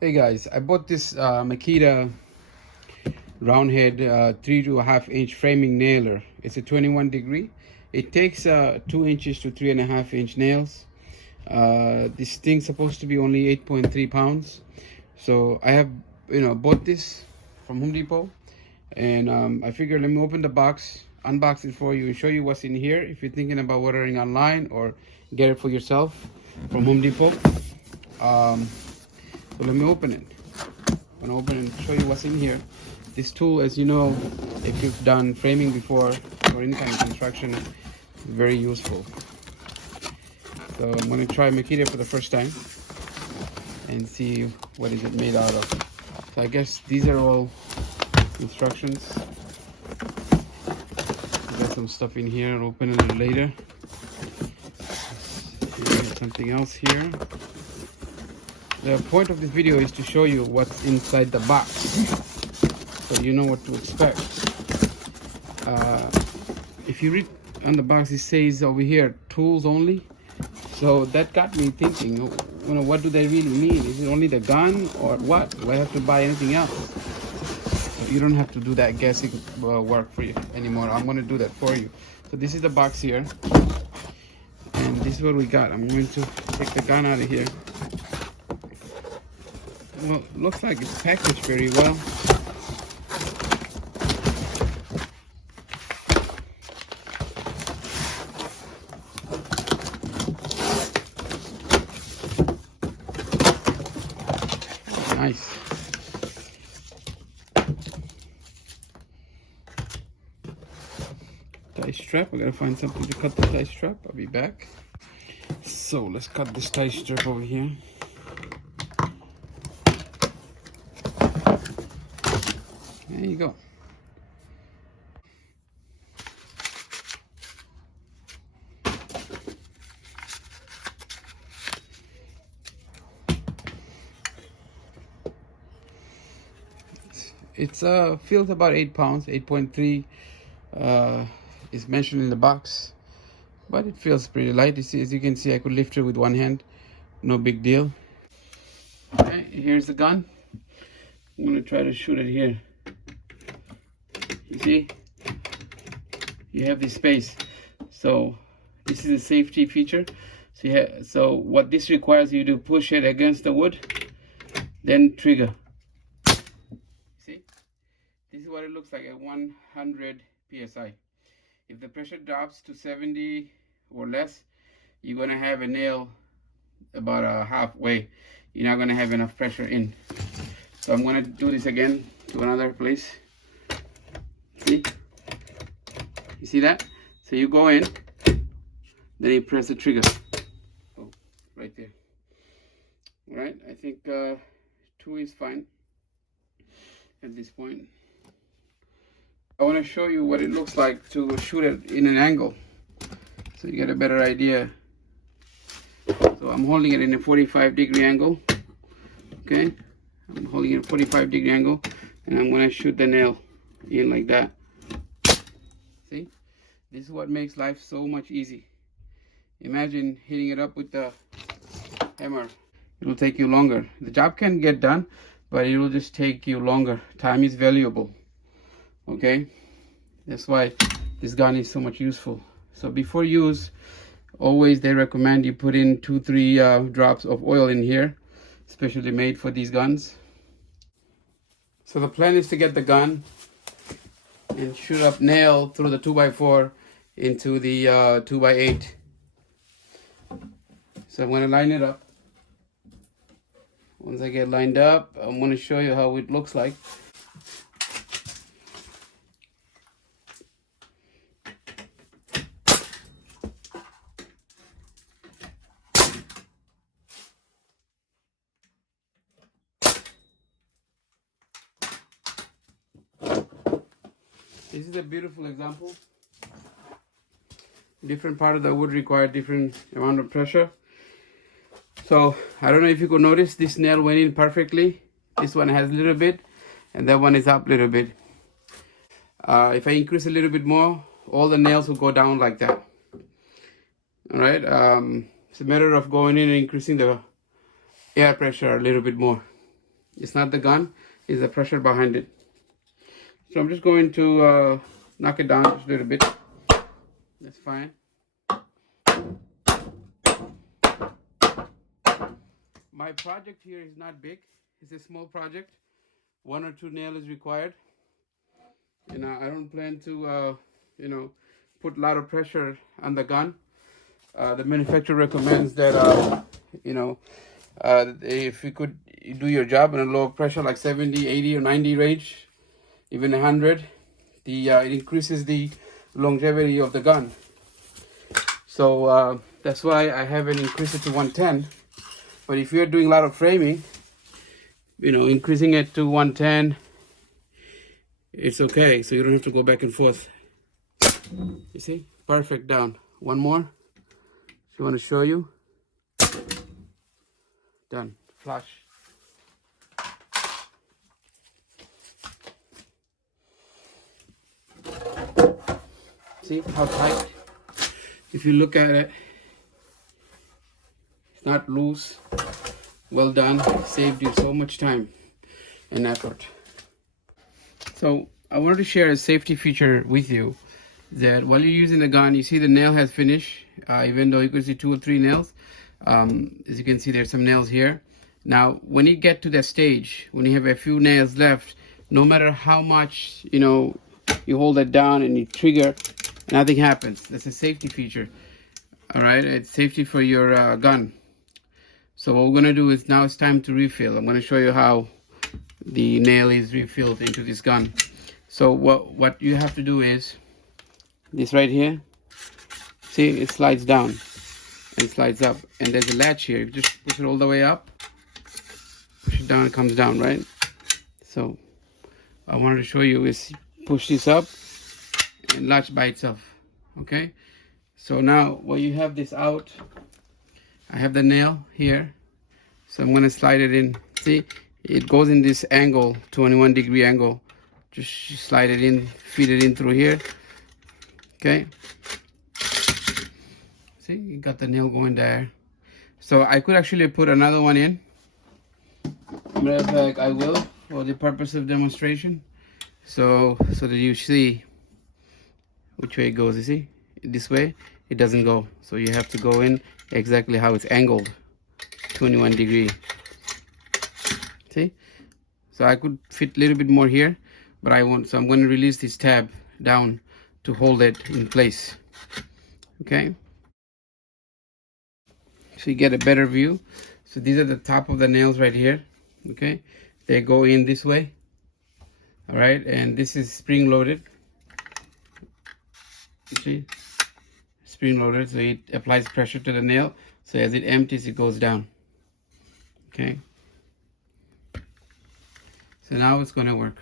Hey guys, I bought this Makita round head 3.5 inch framing nailer. It's a 21 degree. It takes 2 inches to 3.5 inch nails. This thing's supposed to be only 8.3 pounds. So I have bought this from Home Depot, and I figured let me open the box, unbox it for you, and show you what's in here if you're thinking about ordering online or get it for yourself from Home Depot. So let me open it. I'm gonna open and show you what's in here. This tool, as you know, if you've done framing before or any kind of construction, is very useful. So I'm gonna try Makita for the first time and see what is it made out of. So I guess these are all instructions. Got some stuff in here. I'll open it later. There's something else here. The point of this video is to show you what's inside the box, so you know what to expect. If you read on the box, it says over here, tools only. So that got me thinking, what do they really mean? Is it only the gun or what? Do I have to buy anything else? So you don't have to do that guessing work for you anymore. I'm going to do that for you. So this is the box here, and this is what we got. I'm going to take the gun out of here. Well, looks like it's packaged very well. Nice. Tie strap. I gotta find something to cut the tie strap. I'll be back. So let's cut this tie strap over here. There you go. It's feels about 8 pounds, 8.3 is mentioned in the box, but it feels pretty light. As you can see, I could lift it with one hand, no big deal. Okay, here's the gun. I'm gonna try to shoot it here. You see, you have this space, so this is a safety feature. So what this requires you to push it against the wood, then trigger. See, this is what it looks like at 100 psi. If the pressure drops to 70 or less, you're gonna have a nail about halfway. You're not gonna have enough pressure in. So I'm gonna do this again to another place. See? You see that? So you go in, then you press the trigger. Oh, right there. All right, I think 2 is fine at this point. I want to show you what it looks like to shoot it in an angle, so you get a better idea. So I'm holding it in a 45-degree angle. Okay, I'm holding it in a 45-degree angle, and I'm going to shoot the nail in like that. See, this is what makes life so much easy. Imagine hitting it up with the hammer. It'll take you longer. The job can get done, but it will just take you longer. Time is valuable. Okay, that's why this gun is so much useful. So before use, always they recommend you put in 2-3 drops of oil in here, specially made for these guns. So the plan is to get the gun and shoot up nail through the 2x4 into the 2x8. So I'm going to line it up. Once I get lined up, I'm going to show you how it looks like. This is a beautiful example. Different part of the wood require different amount of pressure. So I don't know if you could notice, this nail went in perfectly. This one has a little bit, and that one is up a little bit. If I increase a little bit more, all the nails will go down like that. All right, it's a matter of going in and increasing the air pressure a little bit more. It's not the gun, it's the pressure behind it. So I'm just going to knock it down just a little bit. That's fine. My project here is not big. It's a small project. 1 or 2 nails is required. And I don't plan to, put a lot of pressure on the gun. The manufacturer recommends that, if you could do your job in a low pressure, like 70, 80, or 90 range, even 100, it increases the longevity of the gun. So that's why I haven't increased it to 110. But if you're doing a lot of framing, increasing it to 110, it's okay. So you don't have to go back and forth. You see? Perfect down. One more. I want to show you. Done. Flush. See how tight? If you look at it, it's not loose. Well done. Saved you so much time and effort. So I wanted to share a safety feature with you, that while you're using the gun, you see the nail has finished, even though you can see 2 or 3 nails. As you can see, there's some nails here. Now, when you get to that stage, when you have a few nails left, no matter how much, you hold it down and you trigger, nothing happens. That's a safety feature. All right, it's safety for your gun. So what we're gonna do is, now it's time to refill. I'm gonna show you how the nail is refilled into this gun. So what you have to do is this right here. See, it slides down and slides up, and there's a latch here. You just push it all the way up, push it down, it comes down, right? So I wanted to show you is push this up and latch by itself. Okay, so now when you have this out, I have the nail here, so I'm going to slide it in. See, it goes in this angle, 21-degree angle. Just slide it in, feed it in through here. Okay, see, you got the nail going there. So I could actually put another one in. Matter of fact, I will, for the purpose of demonstration, so that you see which way it goes. You see, this way it doesn't go, so you have to go in exactly how it's angled, 21-degree. See, so I could fit a little bit more here, but I won't. So I'm going to release this tab down to hold it in place. Okay, so you get a better view. So these are the top of the nails right here. Okay, they go in this way. All right, and this is spring loaded. You see, spring loaded, so it applies pressure to the nail. So as it empties, it goes down. Okay, so now it's going to work.